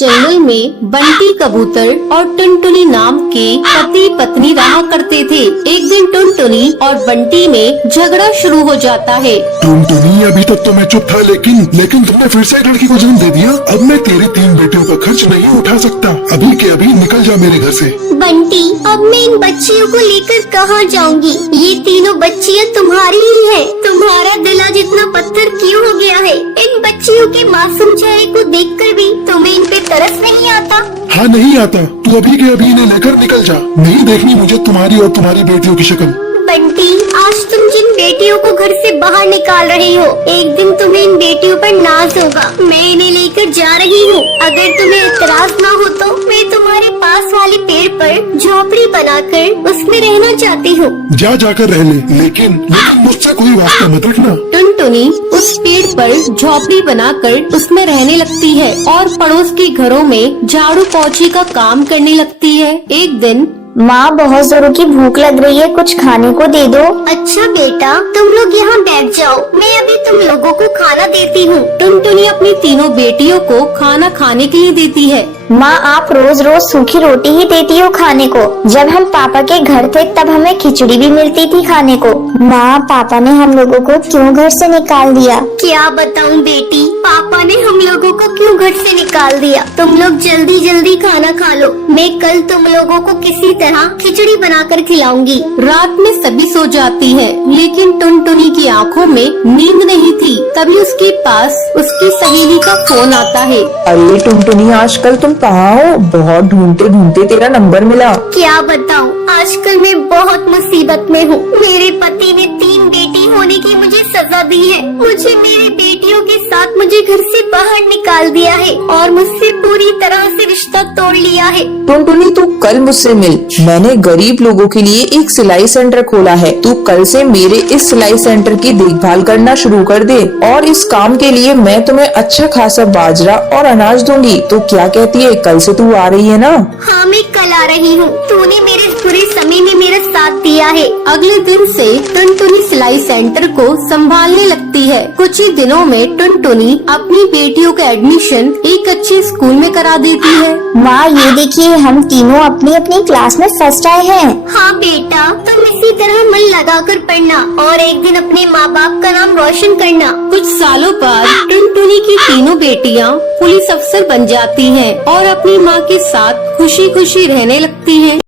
जंगल में बंटी कबूतर और टुनटुनी नाम के पति पत्नी रहा करते थे। एक दिन टुनटुनी और बंटी में झगड़ा शुरू हो जाता है। टुनटुनी, अभी तक तो मैं चुप था, लेकिन तुमने फिर से एक लड़की को जन्म दे दिया। अब मैं तेरी 3 बेटियों का खर्च नहीं उठा सकता। अभी के अभी निकल जा मेरे घर से। बंटी, अब मैं इन बच्चियों को लेकर कहाँ जाऊँगी? ये तीनों बच्चियाँ तुम्हारी ही हैं। तुम्हारा दिल आज इतना पत्थर क्यों हो गया है? इन बच्चियों के मासूम चेहरे को देखकर भी तुम्हें इन पे तरस नहीं आता? हाँ, नहीं आता। तू अभी के अभी इन्हें लेकर निकल जा। नहीं देखनी मुझे तुम्हारी और तुम्हारी बेटियों की शक्ल। बंटी, आज तुम जिन बेटियों को घर से बाहर निकाल रहे हो, एक दिन तुम्हें इन बेटियों पर नाज होगा। मैं इन्हें लेकर जा रही हूँ। अगर तुम्हें इतराज ना हो तो मैं तुम्हारे पास वाले पेड़ पर झोपड़ी बनाकर उसमें रहना चाहती हूँ। जा जाकर रह ले, लेकिन मुझसे कोई वास्ता मत रखना। टुनटुनी उस पेड़ पर झोपड़ी बनाकर उसमें रहने लगती है और पड़ोस के घरों में झाड़ू पोछी का काम करने लगती है। एक दिन, माँ, बहुत जोरों की भूख लग रही है, कुछ खाने को दे दो। अच्छा बेटा, तुम लोग यहाँ बैठ जाओ, मैं अभी तुम लोगों को खाना देती हूँ। टुनटुनी अपनी तीनों बेटियों को खाना खाने के लिए देती है। माँ, आप रोज रोज सूखी रोटी ही देती हो खाने को। जब हम पापा के घर थे तब हमें खिचड़ी भी मिलती थी खाने को। माँ, पापा ने हम लोगों को क्यों घर से निकाल दिया? क्या बताऊँ बेटी, पापा ने हम लोगों को क्यों घर से निकाल दिया? तुम लोग जल्दी जल्दी खाना खा लो, मैं कल तुम लोगों को किसी तरह खिचड़ी बनाकर खिलाऊंगी। रात में सभी सो जाती है, लेकिन टुनटुनी की आंखों में नींद नहीं थी। तभी उसके पास उसकी सहेली का फोन आता है। अरे टुनटुनी, आजकल तुम कहाँ हो? बहुत ढूंढते ढूंढते तेरा नंबर मिला। क्या बताऊँ, आजकल मैं बहुत मुसीबत में हूँ। मेरे पति ने 3 बेटी होने की मुझे सजा दी है। मुझे मेरी बेटियों के साथ मुझे घर से बाहर निकाल दिया है और मुझसे पूरी तरह से रिश्ता तोड़ लिया है। टुनटुनी, तू कल मुझसे मिल। मैंने गरीब लोगों के लिए एक सिलाई सेंटर खोला है। तू कल से मेरे इस सिलाई सेंटर की देखभाल करना शुरू कर दे और इस काम के लिए मैं तुम्हें अच्छा खासा बाजरा और अनाज दूंगी। तो क्या कहती है, कल से तू आ रही है ना? हाँ, मैं कल आ रही हूँ। तूने मेरे बुरे समय में मेरा साथ दिया है। अगले दिन से टुनटुनी सिलाई सेंटर को संभालने लगती है। कुछ ही दिनों में टुनटुनी अपनी बेटियों का एडमिशन एक अच्छे स्कूल में करा देती है। माँ, ये देखिए, हम तीनों अपनी अपनी क्लास में फर्स्ट आए हैं। हाँ बेटा, तुम इसी तरह मन लगाकर पढ़ना और एक दिन अपने माँ बाप का नाम रोशन करना। कुछ सालों बाद टुनटुनी की तीनों बेटियां पुलिस अफसर बन जाती हैं और अपनी माँ के साथ खुशी खुशी रहने लगती हैं।